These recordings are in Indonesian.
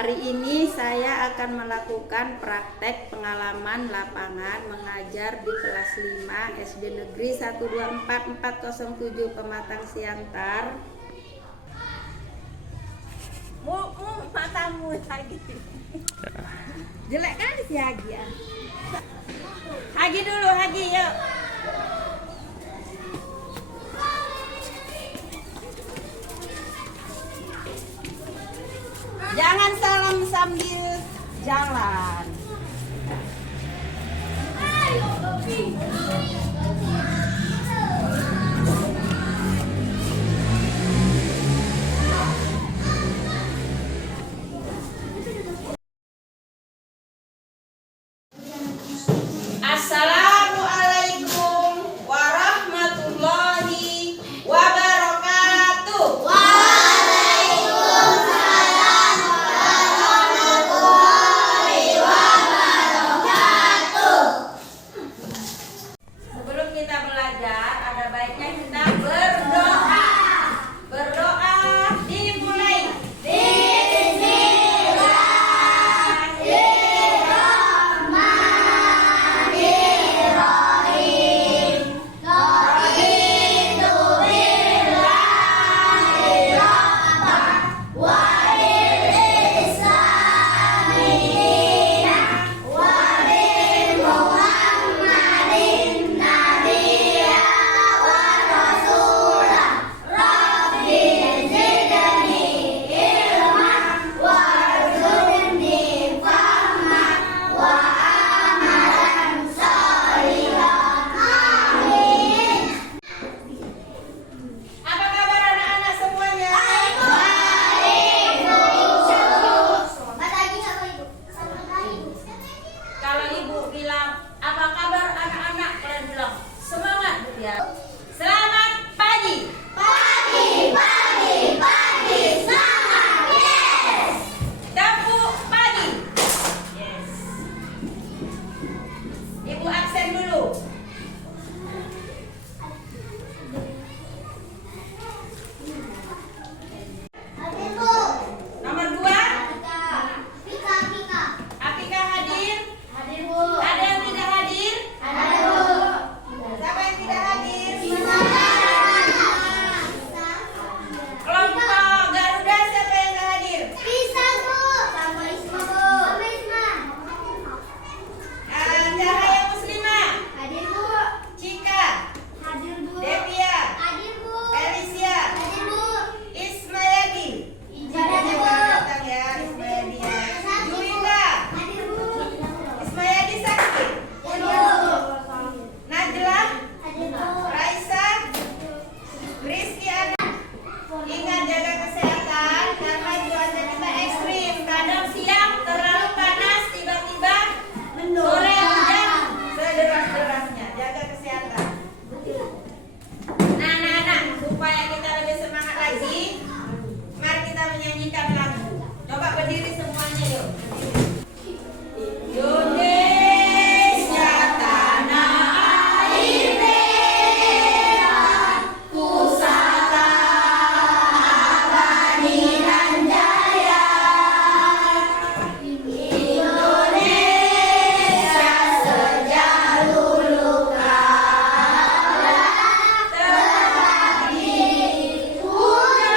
Hari ini saya akan melakukan praktek pengalaman lapangan mengajar di kelas 5 SD Negeri 124407 Pematang Siantar. Matamu lagi. Jelek kali si Hagi ya. Hagi dulu, Hagi yuk. Jangan salam sambil jalan. Assalamualaikum warahmatullahi wabarakatuh. Waalaikumsalam warahmatullahi wabarakatuh. Sebelum kita belajar, ada baiknya kita berdoa. Berdoa dimulai. Apa kabar anak-anak semuanya? Kalau ibu bilang apa kabar anak-anak, kalian bilang semangat ya. Selamat pagi. Semangat, yes. Tepuk pagi. Yes. Ibu absen dulu. Nomor 2, Apika hadir? Ada yang tidak hadir? Siapa yang tidak hadir? Kelompok Garuda siapa yang tidak hadir? Cahaya Muslimah, Cika, Devia, Felicia, Ismayadi. Datang ya Ismayadi ya. Juwita, Ismayadi sakit. Najlah, Raisa, Rizky Ana. Ingat jaga kesehatan karena cuaca kita ekstrim. Kadang siang terlalu panas, tiba-tiba sore hujan sederas-derasnya. Jaga kesehatan. Nah, anak-anak, supaya kita lebih semangat lagi, mari kita menyanyikan lagu. Coba berdiri semuanya yuk. Indonesia tanah air merah, pusaka abadi dan jaya. Indonesia sejak dulu kala telah dipuja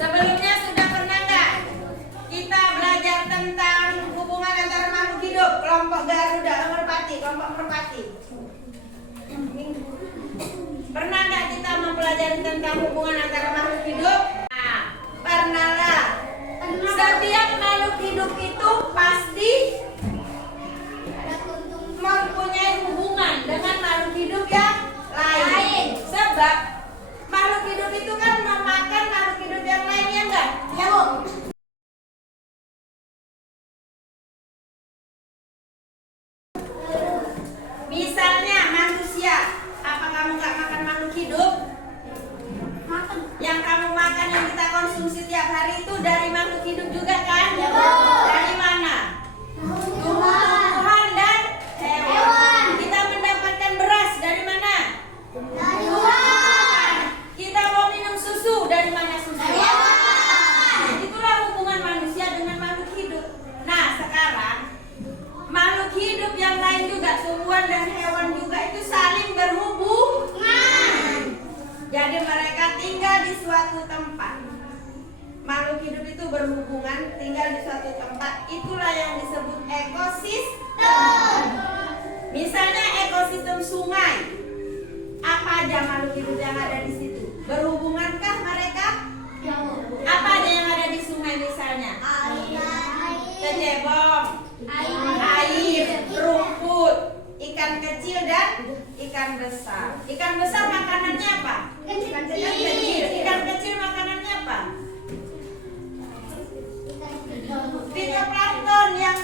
Sebelumnya sudah pernah nggak kita belajar tentang hubungan antara makhluk hidup, kelompok Garuda, merpati, kelompok merpati? Pernah nggak kita mempelajari tentang hubungan antara makhluk hidup? Nah, pernah lah. Setiap makhluk hidup itu pasti mempunyai hubungan dengan makhluk hidup yang lain. Sebab makhluk hidup itu kan memakan makhluk hidup yang lainnya, enggak? Ya, Bu. Misalnya manusia, apa kamu nggak makan makhluk hidup? Makan. Yang kamu makan, yang kita konsumsi tiap hari itu dari makhluk hidup juga kan? Ya, Bu. Dari mana? Tumbuh-tumbuhan dan hewan. Kita mendapatkan beras dari mana? Dari hewan. Kita mau minum susu dari mana susu? Dari hewan. Itulah hubungan manusia dengan makhluk hidup. Nah, sekarang makhluk hidup yang lain juga, tumbuhan dan hewan juga itu saling berhubungan. Jadi mereka tinggal di suatu tempat. Makhluk hidup itu berhubungan, tinggal di suatu tempat. Itulah yang disebut ekosistem. Misalnya ekosistem sungai. Apa aja makhluk hidup yang ada di situ? Berhubungankah mereka? Apa aja yang ada di sungai misalnya? Kecebong, air, rumput, ikan kecil dan ikan besar. Ikan besar makanannya apa? Ikan kecil. Ikan kecil makanannya apa? Fitoplankton yang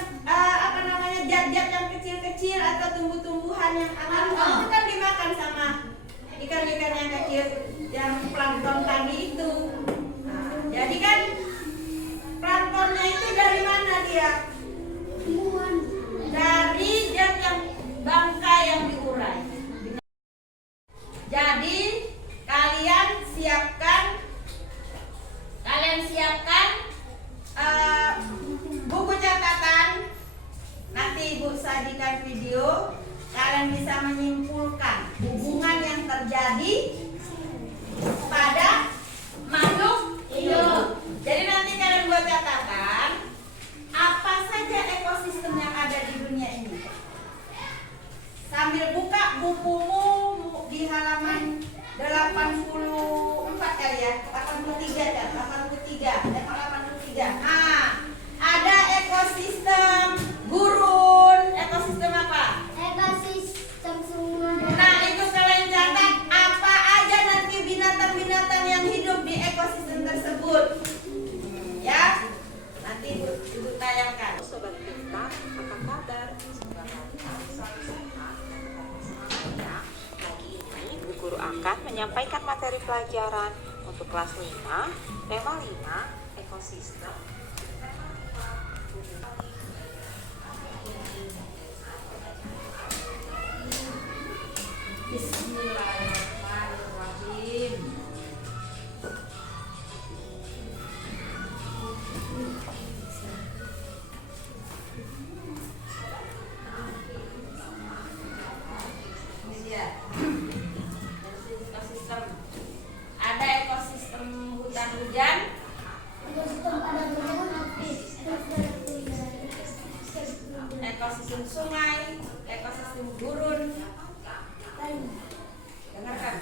zat-zat yang kecil-kecil atau tumbuh-tumbuhan yang itu kan dimakan sama ikan-ikan yang kecil, yang plankton tadi itu. Nah, jadi kan planktonnya itu dari mana dia? Dari zat yang bangkai yang diurai. Jadi kalian siapkan buku catatan. Nanti Ibu sajikan video. Kalian bisa menyimpulkan hubungan yang terjadi pada makhluk hidup. Jadi nanti kalian buat catatan apa saja ekosistem yang ada di dunia ini. Sambil buka bukumu di halaman 84 kali ya, 83 dan 83. Nah, ada ekosistem gurun, ekosistem apa? Ekosistem sungai. Nah, itu kalian catat apa aja nanti binatang-binatang yang hidup di ekosistem tersebut. Ya, nanti Ibu tayangkan. Sobat Pintar, apa kabar? Semoga kalian selalu sehat dan tetap bersemangat ya. Pagi ini Bu Guru akan menyampaikan materi pelajaran untuk kelas 5, tema 5, ekosistem. Bismillahirrahmanirrahim. Ini dia. Ekosistem. Ada ekosistem hutan hujan, ekosistem sungai, ekosistem gurun. Dengarkan.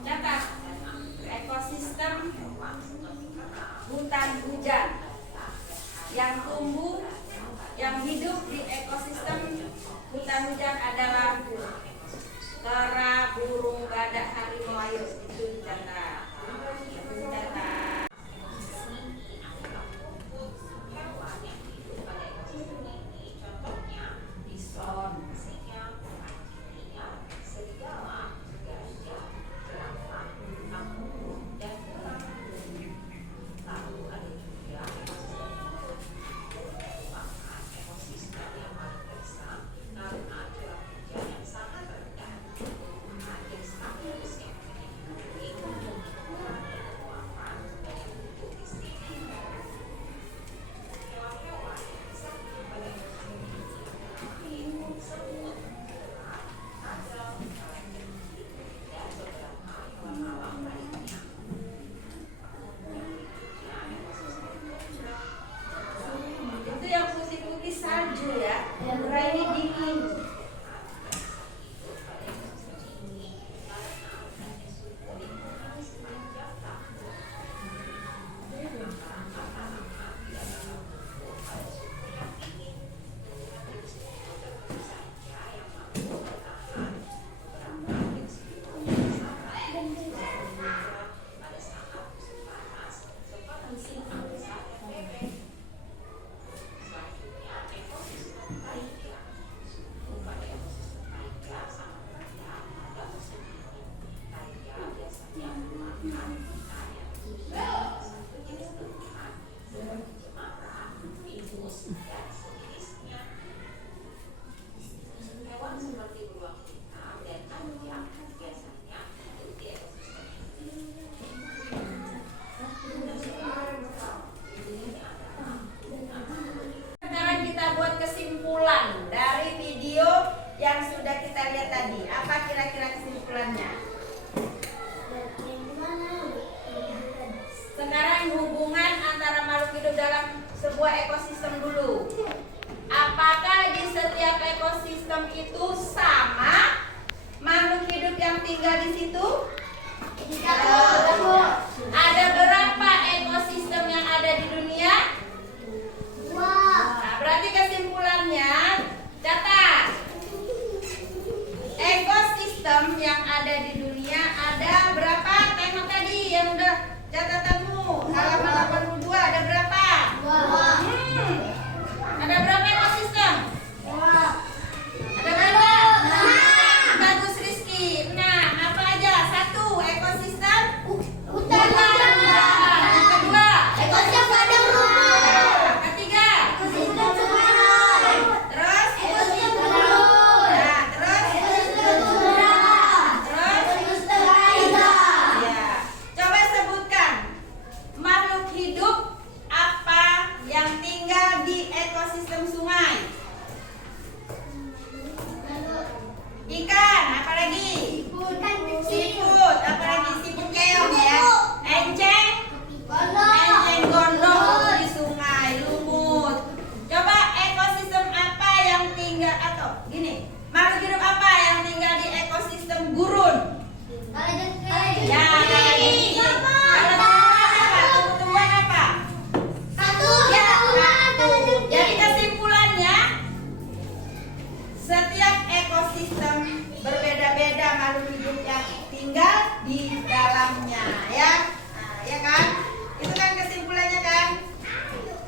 Catat ekosistem hutan hujan. Yang tumbuh, yang hidup di ekosistem hutan hujan adalah kera, burung, badak, harimau. Ayo itu dicatat. Dicatat. Bison. Sekarang hubungan antara makhluk hidup dalam sebuah ekosistem dulu. Apakah di setiap ekosistem itu sama makhluk hidup yang tinggal di situ? Ada berapa ekosistem yang ada di dunia? Nah, berarti kesimpulannya, catat. Ekosistem yang ada di dunia ada berapa? Tengok tadi yang udah catatanmu. Halaman 82 ada berapa? Ada berapa ekosistem? Ada berapa? Bagus Rizky. Nah, apa aja? 1 ekosistem hutan. Yang kedua, ekosistem padang rumput. ketiga, Ekosistem sungai. terus, Ekosistem gurun. nah, terus, Ekosistem udara. terus. Ekosistem air. Ya, coba sebutkan makhluk hidup apa yang tinggal di ekosistem sungai? Ikan, apa lagi? Siput, apa lagi? Siput keong ya. Enceng, enceng gondong di sungai, lumut. Coba ekosistem apa yang tinggal atau gini, makhluk hidup apa yang tinggal di ekosistem gurun? Ya, ada lagi. Kalau tumbuhan apa? Ya, satu. Jadi kesimpulannya, setiap ekosistem berbeda-beda makhluk hidup yang tinggal di dalamnya, ya. Nah, ya kan? Itu kan kesimpulannya kan?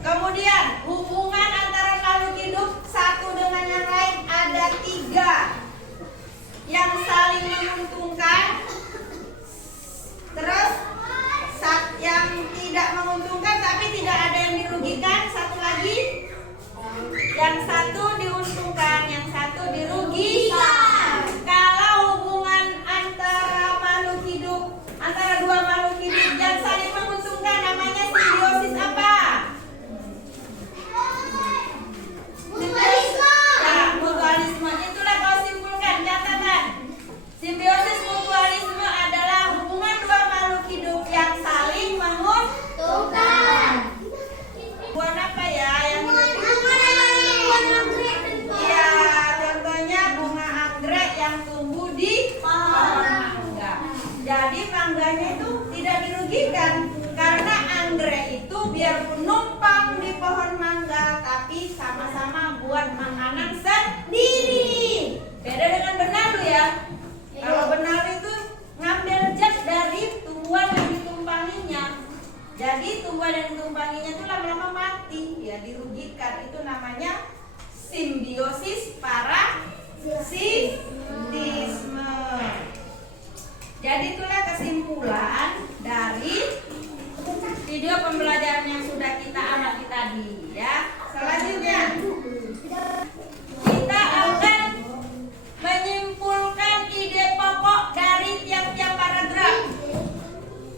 Kemudian hubungan antara makhluk hidup satu dengan yang lain ada 3 yang saling menguntungkan. Terus yang tidak menguntungkan tapi tidak ada yang dirugikan. Satu lagi, yang satu diuntungkan, yang satu dirugikan. Kalau hubungan antara makhluk hidup, antara 2 makhluk hidup yang saling menguntungkan, namanya simbiosis apa? Ya, mutualisme. Itulah kau simpulkan, catatan. Simbiosis mutualisme adalah hubungan 2 makhluk hidup yang saling menguntungkan. Hubungan apa ya? Yang biarpun numpang di pohon mangga, tapi sama-sama buat makanan sendiri. Beda dengan benalu ya. Kalau benalu itu ngambil zat dari tumbuhan yang ditumpanginya. Jadi tumbuhan yang ditumpanginya itu lama-lama mati, ya dirugikan. Itu namanya simbiosis parasitisme. Jadi itulah kesimpulan dari video pembelajaran yang sudah kita amati tadi ya. Selanjutnya kita akan menyimpulkan ide pokok dari tiap-tiap paragraf.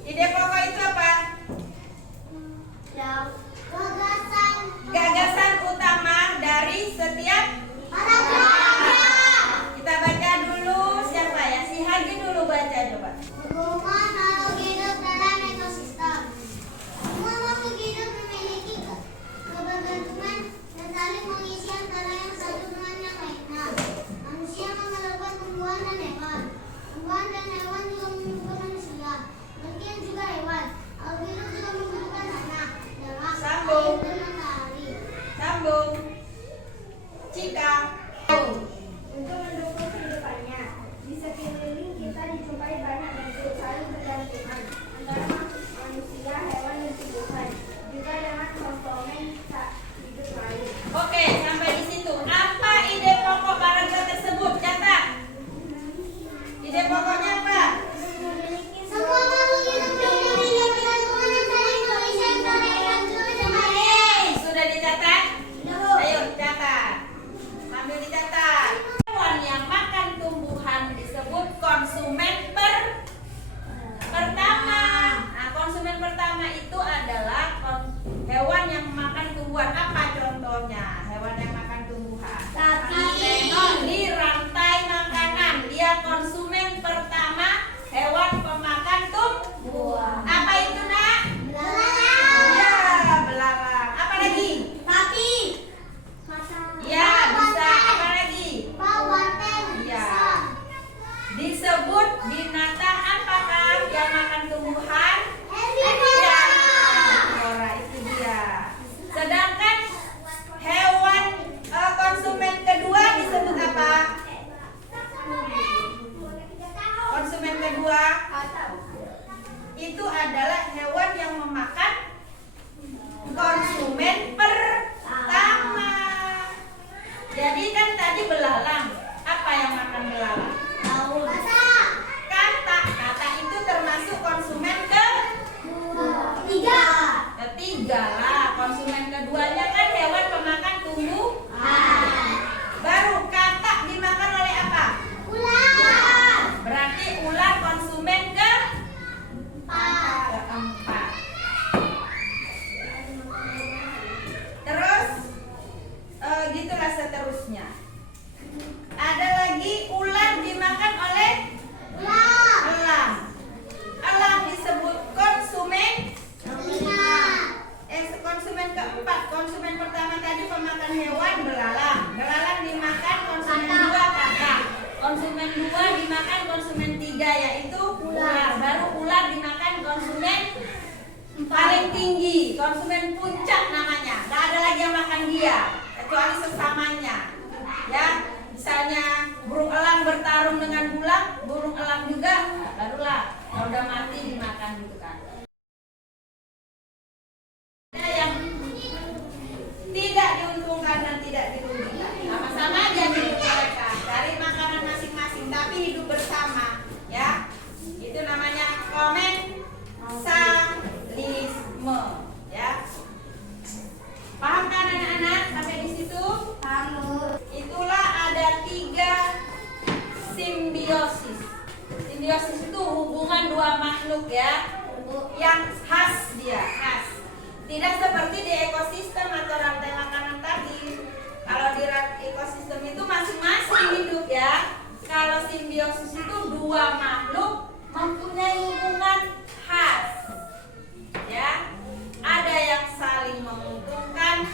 Ide pokok itu apa? Gagasan utama dari setiap paragraf. Kita baca dulu, siapa ya? Si Hagi dulu baca coba. Hubungan makhluk hidup dalam ekosistem. Semua makhluk hidup memiliki kebergantungan dan saling mengisi antara yang satu dengan yang lainnya. Manusia memerlukan tumbuhan dan hewan. Tumbuhan dan hewan juga membutuhkan manusia. Demikian juga hewan. Makhluk hidup juga membutuhkan tanah, darah, Sambung. air, dan matahari. Sambung. Cika. Untuk mendukung kehidupannya, di sekeliling kita dijumpai banyak bentuk saling bergantungan antara manusia, hewan, dan tumbuhan, juga dengan komponen hidup lain. Oke, sampai di situ. Apa ide pokok paragraf tersebut? Catat. Ide pokoknya apa? Semua makhluk hidup memiliki kebergantungan dan saling mengisi antara yang satu dengan yang lain. Sudah dicatat? Ayo catat. Sambil dicatat. Hewan yang makan tumbuhan disebut konsumen pertama. Nah, konsumen pertama itu adalah hewan yang makan tumbuhan. Apa contohnya? Hewan yang makan tumbuhan. Tengok di rantai makanan, dia konsumen pertama, hewan pemakan tumbuhan. Apa itu, Nak? Ya, belalang. Apa lagi? Sapi, Ya, bisa. Apa lagi? bawang, Iya. Disebut binatang apakah yang makan tumbuhan? Ya, herbivora, itu dia. Sedangkan hewan konsumen kedua disebut apa? Konsumen kedua itu adalah hewan yang memakan konsumen pertama. Jadi kan tadi belalang, apa yang makan belalang? Kata itu termasuk konsumen ketiga lah. Konsumen keduanya kan hewan pemakan tumbuhan. Baru katak dimakan oleh apa? Berarti ular konsumen keempat. Terus gitulah seterusnya. Ada lagi ular dimakan oleh elang. Elang disebut konsumen konsumen keempat. Konsumen pertama tadi pemakan hewan belalang. Belalang dimakan konsumen dua katak. Konsumen dua dimakan konsumen tiga yaitu ular. Baru ular dimakan konsumen paling tinggi, konsumen puncak namanya. Gak ada lagi yang makan dia kecuali sesamanya. Ya, misalnya burung elang bertarung dengan burung elang juga, barulah kalau udah mati dimakan gitu kan. Ada yang tidak diuntungkan dan tidak dirugikan. Sama-sama aja hidup mereka dari makanan masing-masing, tapi hidup bersama. Ya, itu namanya komensalisme. Ya, paham kan anak-anak sampai di situ? Itulah ada 3 simbiosis. Simbiosis itu hubungan dua makhluk ya, yang khas dia, khas. Tidak seperti di ekosistem atau rantai makanan tadi. Kalau di ekosistem itu masing-masing hidup ya. Kalau simbiosis itu dua makhluk mempunyai hubungan khas. Ya, ada yang saling menguntungkan,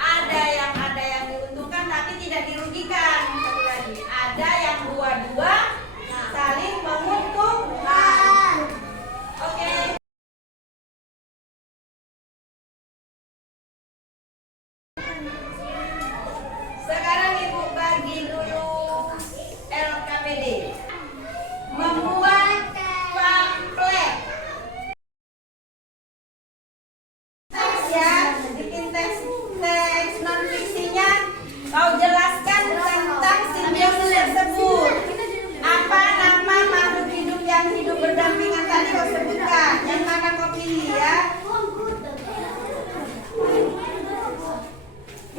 ada yang diuntungkan tapi tidak dirugikan. Satu lagi, ada yang dua-dua saling menguntungkan. lagi dulu LKPD. Membuat pamflet. Teks ya, bikin teks non fiksinya. Kau jelaskan tentang simbiosis tersebut. Apa nama makhluk hidup yang hidup berdampingan tadi kau sebutkan? Yang mana kau pilih ya?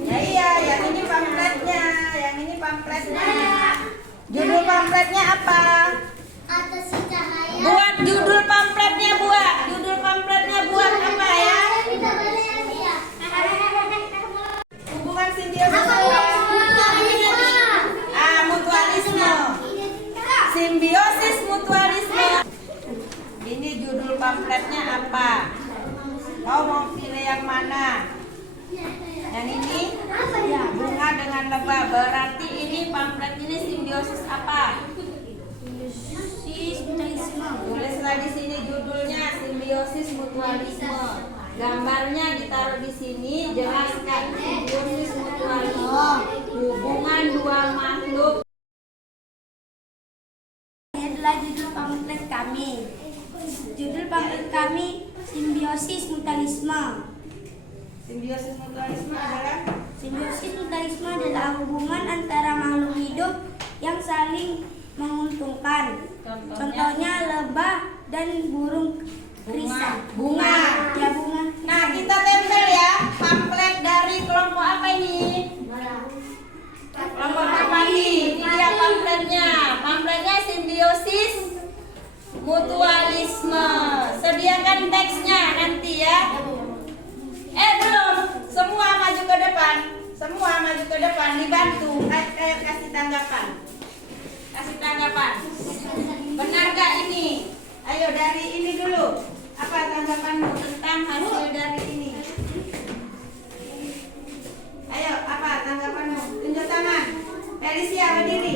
Ya iya, yang ini pamfletnya, yang ini pamfletnya. Judul pamfletnya apa? Atas si cahaya. Buat judul pamfletnya, buat judul pamfletnya buat apa ya? Kita boleh ya. Hubungan simbiosis. Mutualisme. Simbiosis mutualisme. Ini judul pamfletnya apa? Kau mau pilih yang mana? Yang ini? Bunga dengan lebah. Berarti ini pamflet ini simbiosis apa? Tulislah di sini judulnya simbiosis mutualisme. Gambarnya ditaruh di sini. Jelaskan simbiosis mutualisme. Hubungan dua makhluk. Ini adalah judul pamflet kami. Judul pamflet kami simbiosis mutualisme. Simbiosis mutualisme adalah Simbiosis mutualisme adalah hubungan antara makhluk hidup yang saling menguntungkan. Contohnya lebah dan burung krisang. bunga. Ya, bunga. Nah, kita tempel ya pamflet dari kelompok apa ini? Kelompok Permandi. Ini dia pamfletnya. Pamfletnya simbiosis mutualisme. Sediakan teksnya nanti ya. Belum. Semua maju ke depan. Semua maju ke depan. Dibantu. Kasih tanggapan. Kasih tanggapan. Benar gak ini? Ayo dari ini dulu. Apa tanggapanmu tentang hasil dari ini? Ayo, apa tanggapanmu? Tunjuk tangan. Felicia berdiri.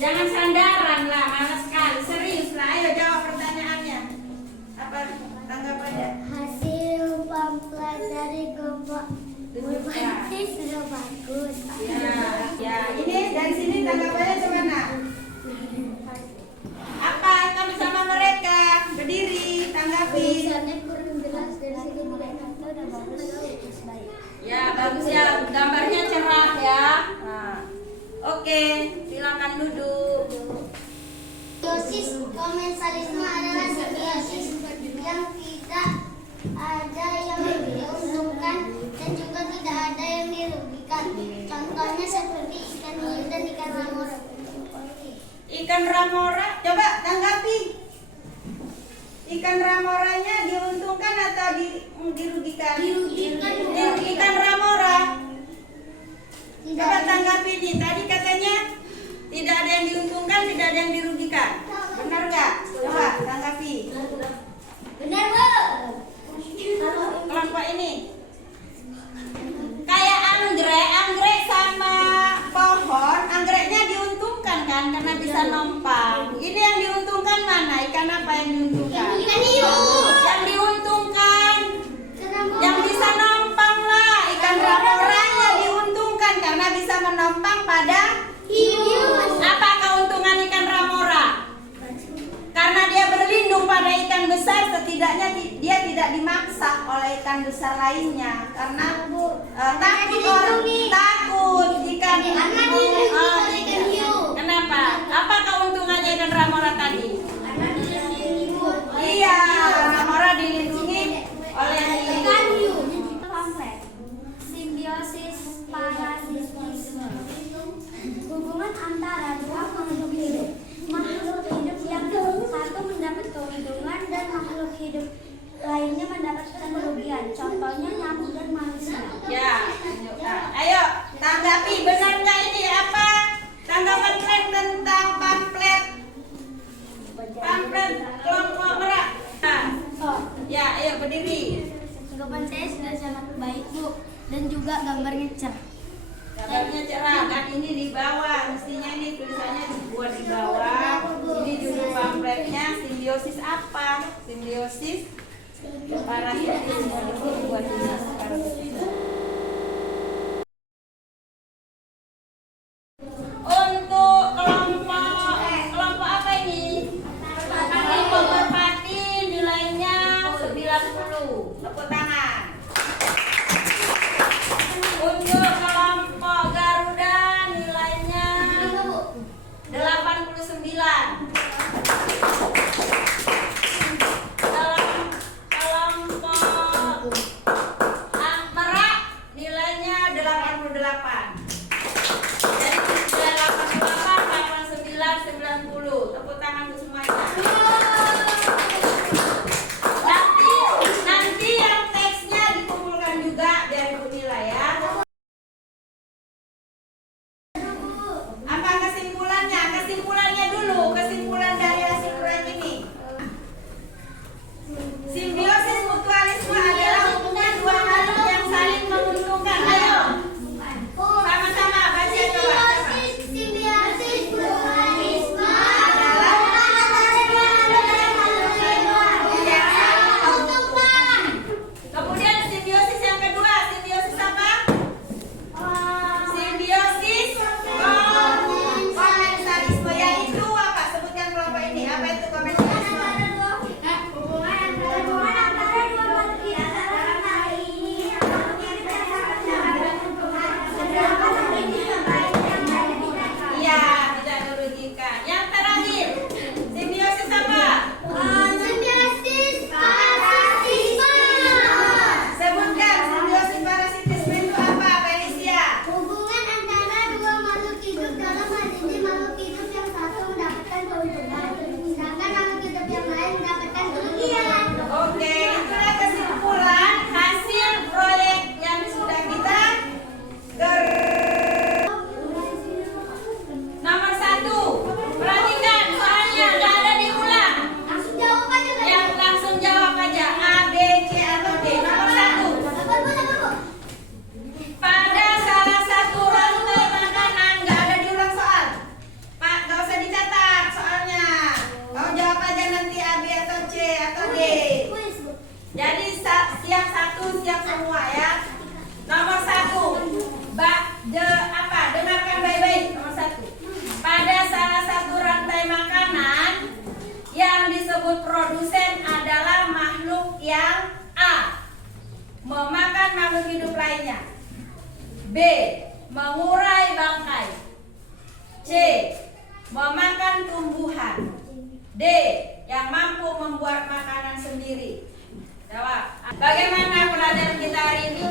Jangan sandaran lah, malas sekali. Serius lah. Ayo jawab pertanyaannya. Apa tanggapannya? Hasil pamflet dari kelompok berbasis sudah bagus. Ya, ini dari sini tanggapannya gimana? Apa kamu sama mereka? Berdiri, tanggapi. Tulisannya kurang jelas dari segi nilai kata udah bagus. Ya, bagus ya. Gambarnya cerah ya. Nah, oke, silakan duduk. Simbiosis komensalisme adalah simbiosis yang tidak ada yang diuntungkan dan juga tidak ada yang dirugikan. Contohnya seperti ikan hiu dan ikan ramora. Ikan ramora, coba tanggapi. Ikan ramoranya diuntungkan atau dirugikan? Dirugikan. Ikan ramora. Coba tanggapi ini. Tadi katanya tidak ada yang diuntungkan, tidak ada yang dirugikan. Benar nggak? Coba tanggapi. Benar, Bu. Kelompok ini kayak anggrek sama pohon. Anggreknya diuntungkan kan karena bisa nompang. Ini yang diuntungkan mana? Ikan apa yang diuntungkan? Ikan hiu. Yang diuntungkan yang bisa nompang lah. Ikan ramoranya diuntungkan karena bisa menompang pada Hiu. apa keuntungan ikan ramora? Karena dia berlindung pada ikan besar, setidaknya dia tidak dimaksa oleh ikan besar lainnya. Karena takut ikan. Karena dilindungi oleh ikan hiu. Kenapa? Apa keuntungannya ikan ramora tadi? Karena dilindungi Iya, ramora dilindungi oleh ikan hiu. Pamflet simbiosis parasitisme. Hubungan antara dua makhluk hidup. Makhluk hidup yang satu mendapat keuntungan dan makhluk hidup lainnya mendapatkan kerugian. Contohnya nyamuk dan manusia. Ya, tunjukkan. Ayo, tanggapi benar nggak ini apa? Tanggapan kalian tentang pamflet kelompok merak. Ya, ayo berdiri. Tanggapan saya sudah sangat baik, Bu, dan juga gambarnya cerah. Gambarnya cerah kan ini di bawah, mestinya ini tulisannya dibuat di bawah. Ini judul pamfletnya simbiosis apa? Simbiosis Parasitis membuat disease parasitis. Untuk kelompok apa ini? Kelompok merpati nilainya 90. Tepuk tangan. Untuk kelompok Garuda nilainya 89. Merak nilainya 88. Jadi 88, 89, 90. Tepuk tangan untuk semuanya. Nanti yang teksnya dikumpulkan juga biar ibu nilai ya. Apa kesimpulannya? Kesimpulannya dulu, kesimpulan dari hasil proyek ini. Simbiosis mutualisme adalah hubungan dua makhluk yang saling menguntungkan. Ayo, sama-sama baca coba. Simbiosis mutualisme adalah antara dua makhluk yang saling menguntungkan. Kemudian simbiosis yang kedua, simbiosis apa? Simbiosis komensalisme, yaitu apa? Sebutkan kelompok ini. Apa itu komensalisme? Iya, tidak merugikan. Yang terakhir, simbiosis apa? Simbiosis parasitisme. Sebutkan simbiosis parasitisme itu apa, Felicia? Hubungan antara dua makhluk hidup, dalam hal ini makhluk hidup yang satu mendapatkan keuntungan, sedangkan makhluk hidup yang lain mendapatkan kerugian. Oke, itulah kesimpulan hasil proyek yang sudah kita Nomor 1, perhatikan soalnya nggak ada diulang. Langsung jawab aja kan? Yang langsung jawab aja A, B, C atau D. Nomor 1, pada salah satu rantai makanan nggak ada diulang soal. Pak, nggak usah dicatat soalnya. Kamu jawab aja nanti A, B atau C atau D. Jadi siap satu, siap semua ya. Nomor 1, dengarkan baik-baik. Nomor 1, pada salah satu rantai makanan yang disebut produsen adalah makhluk yang A, memakan makhluk hidup lainnya, B, mengurai bangkai, C, memakan tumbuhan, D, yang mampu membuat makanan sendiri. Jawab. Bagaimana pelajaran kita hari ini?